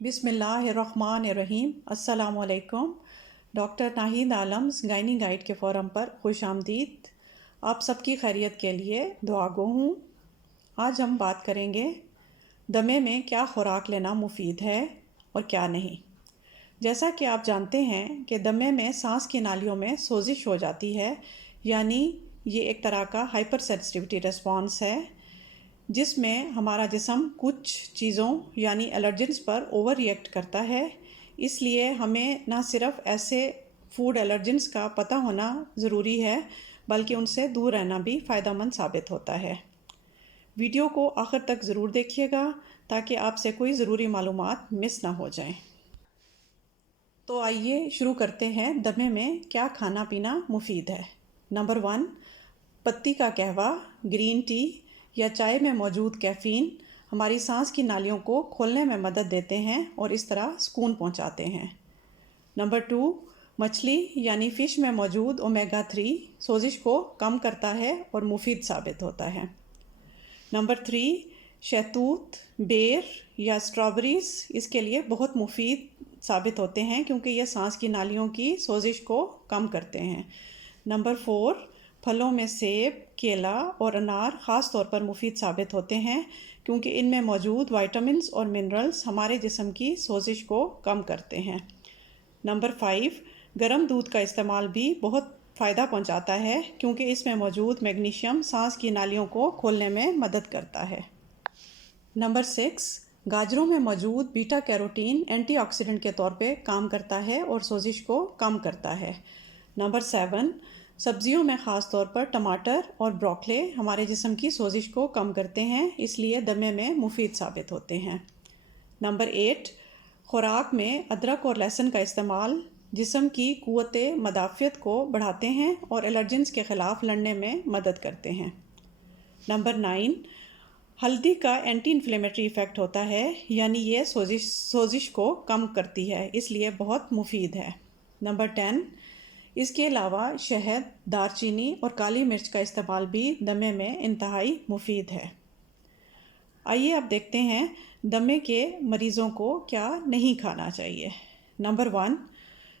بسم اللہ الرحمن الرحیم۔ السلام علیکم۔ ڈاکٹر ناہید عالمز گائنی گائیڈ کے فورم پر خوش آمدید۔ آپ سب کی خیریت کے لیے دعا گو ہوں۔ آج ہم بات کریں گے دمے میں کیا خوراک لینا مفید ہے اور کیا نہیں۔ جیسا کہ آپ جانتے ہیں کہ دمے میں سانس کی نالیوں میں سوزش ہو جاتی ہے، یعنی یہ ایک طرح کا ہائپر سینسٹیوٹی ریسپانس ہے جس میں ہمارا جسم کچھ چیزوں یعنی الرجنس پر اوور ری ایکٹ کرتا ہے۔ اس لیے ہمیں نہ صرف ایسے فوڈ الرجنس کا پتہ ہونا ضروری ہے بلکہ ان سے دور رہنا بھی فائدہ مند ثابت ہوتا ہے۔ ویڈیو کو آخر تک ضرور دیکھیے گا تاکہ آپ سے کوئی ضروری معلومات مس نہ ہو جائیں۔ تو آئیے شروع کرتے ہیں دمے میں کیا کھانا پینا مفید ہے۔ نمبر 1، پتی کا قہوہ، گرین ٹی یا چائے میں موجود کیفین ہماری سانس کی نالیوں کو کھولنے میں مدد دیتے ہیں اور اس طرح سکون پہنچاتے ہیں۔ نمبر 2، مچھلی یعنی فش میں موجود اومیگا 3 سوزش کو کم کرتا ہے اور مفید ثابت ہوتا ہے۔ نمبر 3، شہتوت، بیر یا اسٹرابریز اس کے لیے بہت مفید ثابت ہوتے ہیں کیونکہ یہ سانس کی نالیوں کی سوزش کو کم کرتے ہیں۔ نمبر 4، پھلوں میں سیب، کیلا اور انار خاص طور پر مفید ثابت ہوتے ہیں کیونکہ ان میں موجود وائٹامنز اور منرلز ہمارے جسم کی سوزش کو کم کرتے ہیں۔ نمبر 5، گرم دودھ کا استعمال بھی بہت فائدہ پہنچاتا ہے کیونکہ اس میں موجود میگنیشیم سانس کی نالیوں کو کھولنے میں مدد کرتا ہے۔ نمبر 6، گاجروں میں موجود بیٹا کیروٹین اینٹی آکسیڈنٹ کے طور پہ کام کرتا ہے اور سوزش کو کم کرتا ہے۔ نمبر 7، سبزیوں میں خاص طور پر ٹماٹر اور بروکلی ہمارے جسم کی سوزش کو کم کرتے ہیں، اس لیے دمے میں مفید ثابت ہوتے ہیں۔ نمبر 8، خوراک میں ادرک اور لہسن کا استعمال جسم کی قوت مدافعت کو بڑھاتے ہیں اور الرجنس کے خلاف لڑنے میں مدد کرتے ہیں۔ نمبر 9، ہلدی کا اینٹی انفلیمیٹری ایفیکٹ ہوتا ہے، یعنی یہ سوزش کو کم کرتی ہے، اس لیے بہت مفید ہے۔ نمبر 10، اس کے علاوہ شہد، دار چینی اور کالی مرچ کا استعمال بھی دمے میں انتہائی مفید ہے۔ آئیے اب دیکھتے ہیں دمے کے مریضوں کو کیا نہیں کھانا چاہیے۔ نمبر 1،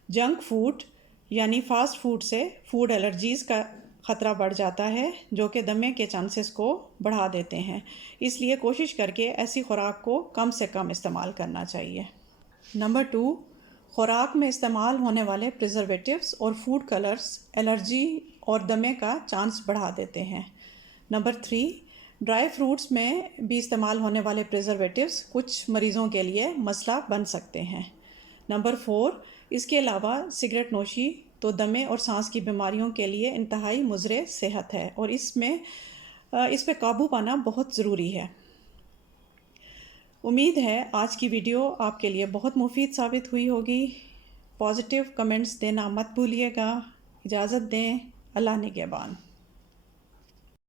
جنک فوڈ یعنی فاسٹ فوڈ سے فوڈ الرجیز کا خطرہ بڑھ جاتا ہے جو کہ دمے کے چانسز کو بڑھا دیتے ہیں، اس لیے کوشش کر کے ایسی خوراک کو کم سے کم استعمال کرنا چاہیے۔ نمبر 2، خوراک میں استعمال ہونے والے پریزرویٹیوز اور فوڈ کلرز الرجی اور دمے کا چانس بڑھا دیتے ہیں۔ نمبر 3، ڈرائی فروٹس میں بھی استعمال ہونے والے پریزرویٹیوز کچھ مریضوں کے لیے مسئلہ بن سکتے ہیں۔ نمبر 4، اس کے علاوہ سگریٹ نوشی تو دمے اور سانس کی بیماریوں کے لیے انتہائی مضر صحت ہے اور اس پہ قابو پانا بہت ضروری ہے۔ امید ہے آج کی ویڈیو آپ کے لیے بہت مفید ثابت ہوئی ہوگی۔ پازیٹیو کمنٹس دینا مت بھولیے گا۔ اجازت دیں، اللہ نگہبان۔